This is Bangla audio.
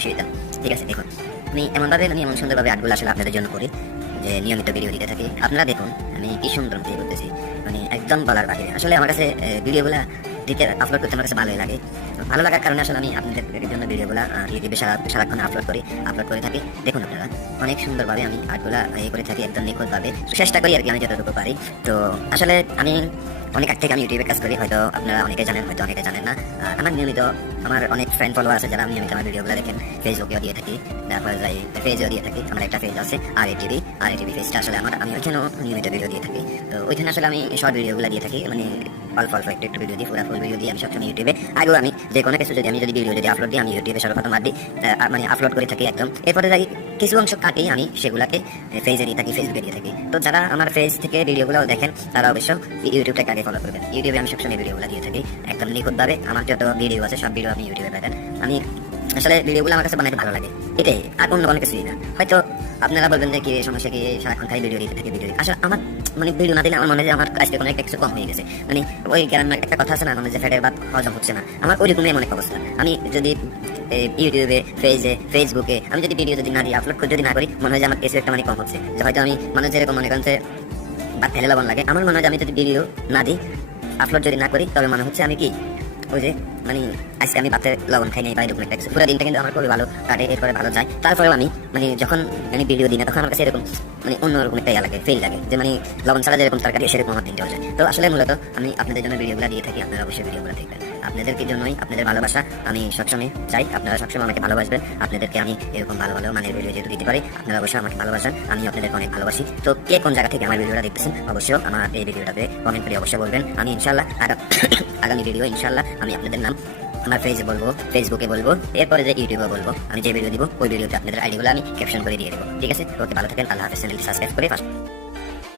খুশি হইতাম। ঠিক আছে, দেখুন আমি এমন সুন্দরভাবে আর্টগুলো আসলে আপনাদের জন্য করি যে নিয়মিত ভিডিও দিতে থাকি। আপনারা দেখুন আমি কি সুন্দর দিয়ে করতেছি, মানে একদম বলার বাহিরে। আসলে আমার কাছে ভিডিওগুলো দিতে আপলোড করতে আমার কাছে ভালোই লাগে। তো ভালো লাগার কারণে আসলে আমি আপনাদের জন্য ভিডিওগুলো ইউটিউবে সারাক্ষণ আপলোড করে থাকি। দেখুন আপনারা অনেক সুন্দরভাবে আমি আর্টগুলা করে থাকি, একদম নিখুঁতভাবে চেষ্টা করি আর কি আমি যতটুকু পারি। তো আসলে আমি অনেক আগ থেকে আমি ইউটিউবে কাজ করি, হয়তো আপনারা অনেকে জানেন, হয়তো অনেকে জানেন না। আমার নিয়মিত আমার অনেক ফ্রেন্ড ফলোয়ার আছে যারা নিয়মিত আমার ভিডিওগুলো দেখেন, ফেসবুকেও দিয়ে থাকি, তারপরে যাই পেজেও দিয়ে থাকি। আমার একটা পেজ আছে আর এটিভি পেজটা আসলে আমি ওইখানেও নিয়মিত ভিডিও দিয়ে থাকি। তো ওইখানে আসলে আমি শর্ট ভিডিওগুলো দিয়ে থাকি, মানে অল্প অল্প একটু ভিডিও দিই, ফুল ভিডিও দিই আমি সবসময় ইউটিউবে। আগেও আমি যে কোনো কিছু আমি ভিডিও আপলোড দিই, আমি ইউটিউবে সর্বপ্রথম দিই, মানে আপলোড করে থাকি একদম। এরপরে যাই কিছু অংশ কাটেই আমি সেগুলাকে পেজে দিয়ে থাকি, ফেসবুকে দিয়ে থাকি। তো যারা আমার পেজ থেকে ভিডিওগুলো দেখেন তারা অবশ্য ইউটিউবটাকে আগে ফলো করবেন। ইউটিউবে আমি সবসময় ভিডিওগুলো দিয়ে থাকি একদম নিখুঁতভাবে। আমার যত ভিডিও আছে সব ভিডিও আপনি ইউটিউবে পাবেন। আমি আসলে ভিডিওগুলো আমার কাছে বানাতে ভালো লাগে, এটাই, আর অন্য কোনো কিছুই না। হয়তো আপনারা বলবেন যে কি সমস্যা, কি সারাক্ষণ খালি ভিডিও দিতে থাকি ভিডিও। আসলে আমার মানে ভিডিও না দিলে আমার মনে হয় যে আমার আজকে কোনো একটা কিছু কম হয়ে গেছে, মানে ওই গ্রামের একটা কথা আছে না, মানে যে ফ্যাটের ভাত হজম হচ্ছে না, আমার ওইরকমই অনেক অবস্থা। আমি যদি ইউটিউবে ফেসবুকে আমি যদি ভিডিও যদি না দিই, আপলোড যদি না করি, মনে হয় যে আমার কিছু একটা মানে কম হচ্ছে। যে হয়তো আমি মানুষ যেরকম মনে করেন যে ভাত খেলে লবণ লাগে, আমার মনে হয় যে আমি যদি ভিডিও না দিই, আপলোড যদি না করি, তবে মনে হচ্ছে আমি কি ওই যে মানে আজকে আমি ভাতে লবণ খাই নাই বা এরকম একটা কিছু। পুরো দিনটা কিন্তু আমার খুবই ভালো কাটে, এরপরে ভালো যায়। তারপরেও আমি মানে যখন আমি ভিডিও দিই না, তখন আমার কাছে এরকম মানে অন্যরকম একটা লাগে, ফিল লাগে, যে মানে লবণ ছাড়া যেরকম তরকারি সেরকম আমার দিনটা হয়ে যায়। তো আসলে মূলত আমি আপনাদের জন্য ভিডিওগুলো দিয়ে থাকি, আপনারা অবশ্যই ভিডিওগুলো দেখবেন। আপনাদেরকে জন্যই, আপনাদের ভালোবাসা আমি সবসময় চাই, আপনারা সবসময় আমাকে ভালোবাসবেন। আপনাদেরকে আমি এরকম ভালো ভালো মানের ভিডিও যেহেতু দিতে পারি, আপনারা অবশ্যই আমাকে ভালোবাসেন, আমি আপনাদেরকে অনেক ভালোবাসি। তো কে কোন জায়গা থেকে আমার ভিডিওটা দেখতেছেন অবশ্যই আমার এই ভিডিওটাতে কমেন্ট করে অবশ্যই বলবেন। আমি ইনশাল্লাহ আগামী ভিডিও ইনশাল্লাহ আমি আপনাদের নাম আমার পেজে বলবো, ফেসবুকে বলবো, এরপরে যে ইউটিউবে বলবো। আমি যে ভিডিও দিব ওই ভিডিওতে আপনাদের আইডিগুলো আমি ক্যাপশন করে দিয়ে দেবো। ঠিক আছে, ওকে, ভালো থাকেন, আল্লাহ হাফেজ। চ্যানেলটি সাবস্ক্রাইব করে পাশে